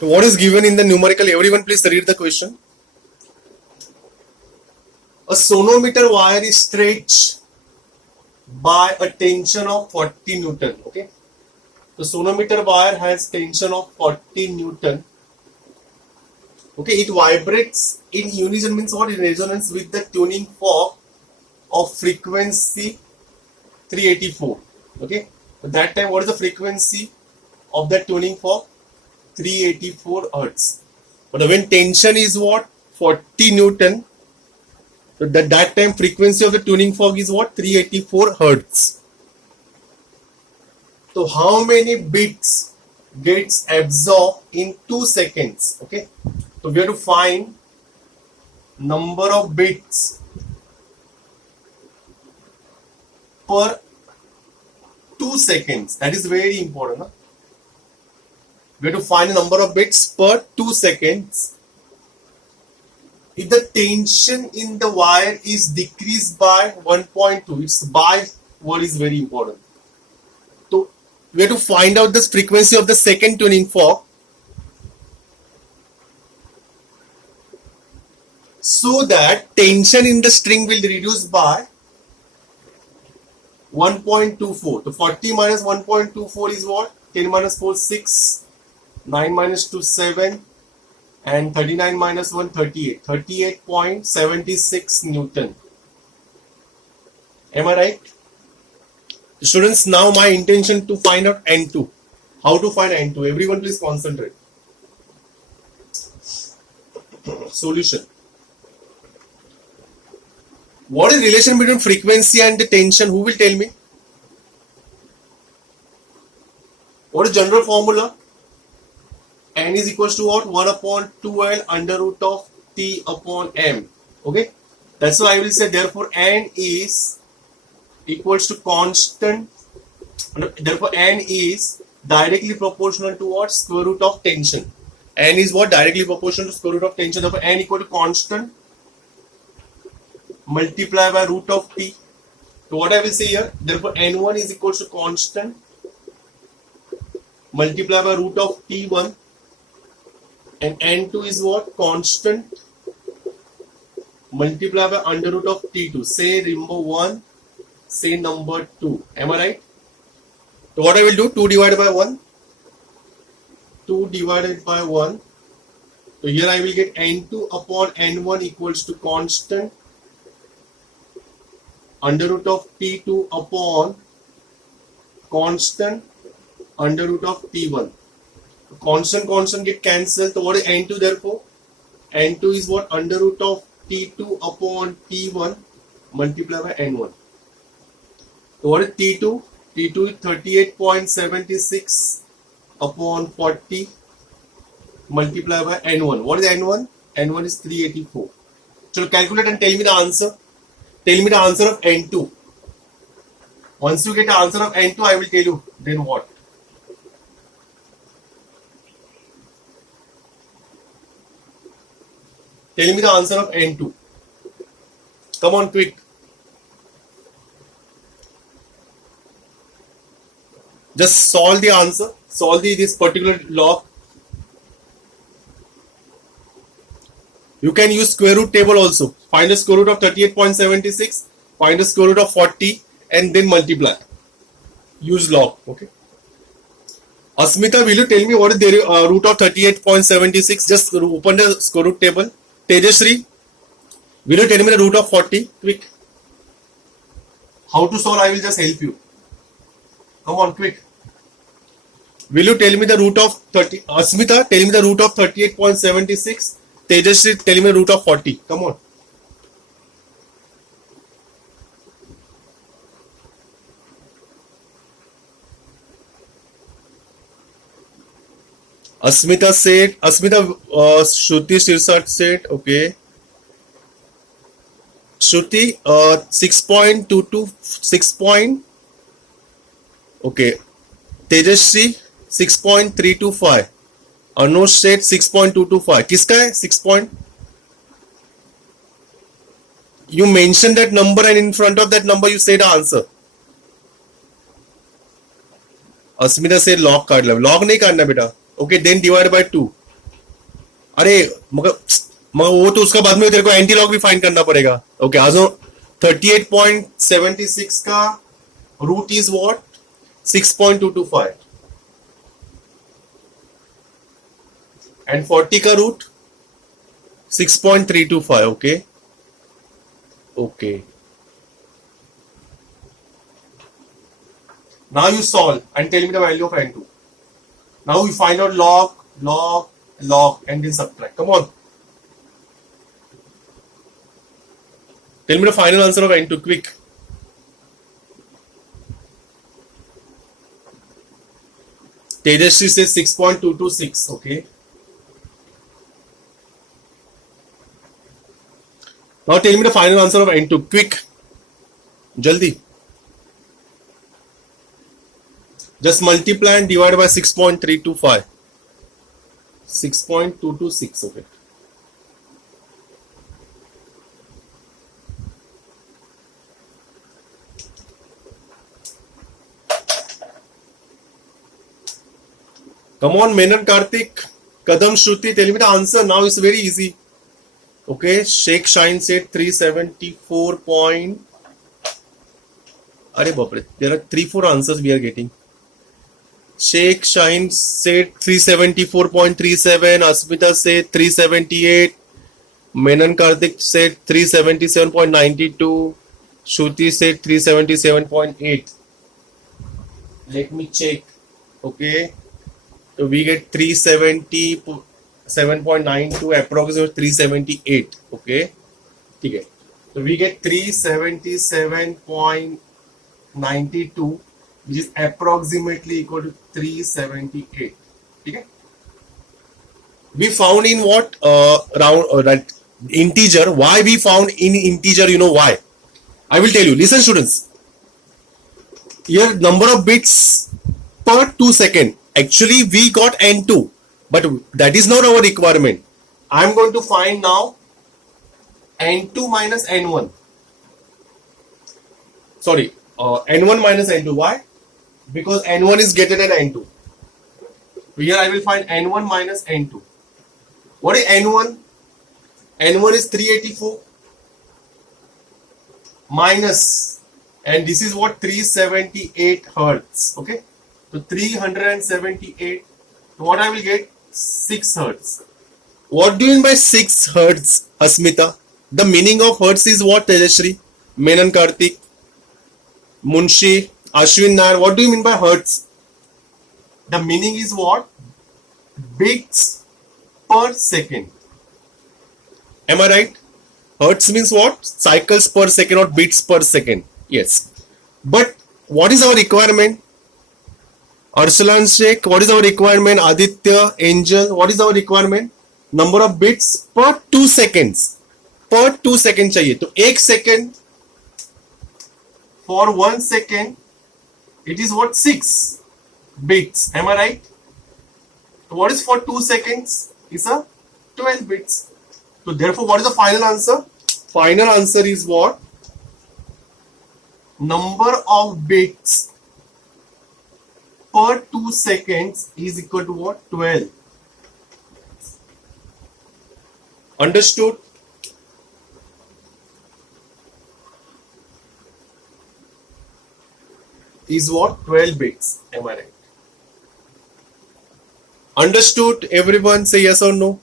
So what is given in the numerical? Everyone please read the question. A sonometer wire is stretched by a tension of 40 Newton. Okay. The sonometer wire has tension of 40 Newton. Okay, it vibrates in unison, means what? In resonance with the tuning fork of frequency 384. Okay, at that time, what is the frequency of that tuning fork? 384 hertz. But when tension is what? 40 Newton. So that time frequency of the tuning fork is what? 384 hertz. So how many bits gets absorbed in 2 seconds? Okay. So we have to find number of bits per 2 seconds. That is very important. Huh? We have to find the number of bits per 2 seconds. If the tension in the wire is decreased by 1.2, its by word is very important. So we have to find out the frequency of the second tuning fork, so that tension in the string will reduce by 1.24. So 40 minus 1.24 is what? 10 minus 4, 6. 9 minus 2, 7. And 39 minus 1, 38. 38.76 Newton. Am I right? Students, now my intention to find out N2. How to find N2? Everyone please concentrate. Solution. What is relation between frequency and the tension? Who will tell me? What is general formula? N is equals to what? 1 upon 2L under root of T upon M. Okay. That's why I will say therefore N is equals to constant. Therefore N is directly proportional to what? Square root of tension. N is what? Directly proportional to square root of tension. Therefore N equal to constant multiply by root of T. So what I will say here? Therefore N1 is equals to constant multiply by root of T1. And N2 is what? Constant multiply by under root of T2. Say number 1, say number 2. Am I right? So what I will do? 2 divided by 1. 2 divided by 1. So here I will get N2 upon N1 equals to constant under root of T2 upon constant under root of T1. Constant get cancelled. So what is N2 therefore? N2 is what? Under root of T2 upon T1 multiplied by N1. So what is T2? T2 is 38.76 upon 40 multiplied by N1. What is N1? N1 is 384. So calculate and tell me the answer. Tell me the answer of N2. Once you get the answer of N2, I will tell you then what. Tell me the answer of N2. Come on, quick. Just solve the answer. Solve this particular log. You can use square root table also. Find the square root of 38.76. Find the square root of 40 and then multiply. Use log. Okay. Asmita, will you tell me what is the root of 38.76? Just open the square root table. Tejasri, will you tell me the root of 40? Quick. How to solve? I will just help you. Come on, quick. Will you tell me the root of 30? Asmita, tell me the root of 38.76. Tejasri, tell me the root of 40. Come on. Asmita said, Shruti Sirsat said, okay. Shruti, 6.22, 6 point, okay. Tejasri, 6.325. Anush said 6.225. किसका है 6 point? You mentioned that number and in front of that number you said the answer. Asmita said log काट लो. Log नहीं काटना बेटा. Okay, then divide by 2. अरे मगर मगर वो तो उसका बाद में तेरे को एंटी लॉग भी फाइंड करना पड़ेगा. ओके आज 38.76 का रूट इज व्हाट 6.225 एंड 40 का रूट 6.325. ओके ओके now you solve and tell me the value of n2. Now we find out log and then subtract. Come on, tell me the final answer of n2 quick. Tejasvi says 6.226. Okay, now tell me the final answer of n2 quick, jaldi. Just multiply and divide by 6.325. 6.226. Okay. Come on, Menon, Karthik, Kadam, Shruti, tell me the answer. Now it's very easy. Okay, Sheikh Shine said 374 point. Arey bapre, there are 3-4 answers we are getting. Sheikh Shine said 374.37. Asmita said 378. Menon Karthik said 377.92. Shruti said 377.8. Let me check. Okay. So we get 377.92 approximately 378. Okay. Okay. So we get 377.92 which is approximately equal to 378. Okay. We found in what that integer. Why we found in integer? You know why? I will tell you. Listen, students. Here number of bits per 2 second. Actually, we got n2, but that is not our requirement. I am going to find now n2 minus n1. Sorry, n1 minus n2. Why? Because n1 is greater than n2. Here I will find n1 minus n2. What is n1? n1 is 384 minus, and this is what 378 hertz. Okay, so 378. So what I will get 6 hertz. What do you mean by 6 hertz, Asmita? The meaning of hertz is what, Tejashri, Menon Karthik, Munshi, Ashwin Nair? What do you mean by hertz? The meaning is what? Bits per second. Am I right? Hertz means what? Cycles per second or bits per second. Yes. But what is our requirement? Arsalan Sheikh, what is our requirement? Aditya, Angel, what is our requirement? Number of bits per 2 seconds. Per 2 seconds चाहिए. तो 1 second, for 1 second, it is what? 6 bits. Am I right? So what is for 2 seconds? It's a 12 bits. So therefore, what is the final answer? Final answer is what? Number of bits per 2 seconds is equal to what? 12. Understood? Is what? 12 bits. Am I right? Understood? Everyone say yes or no?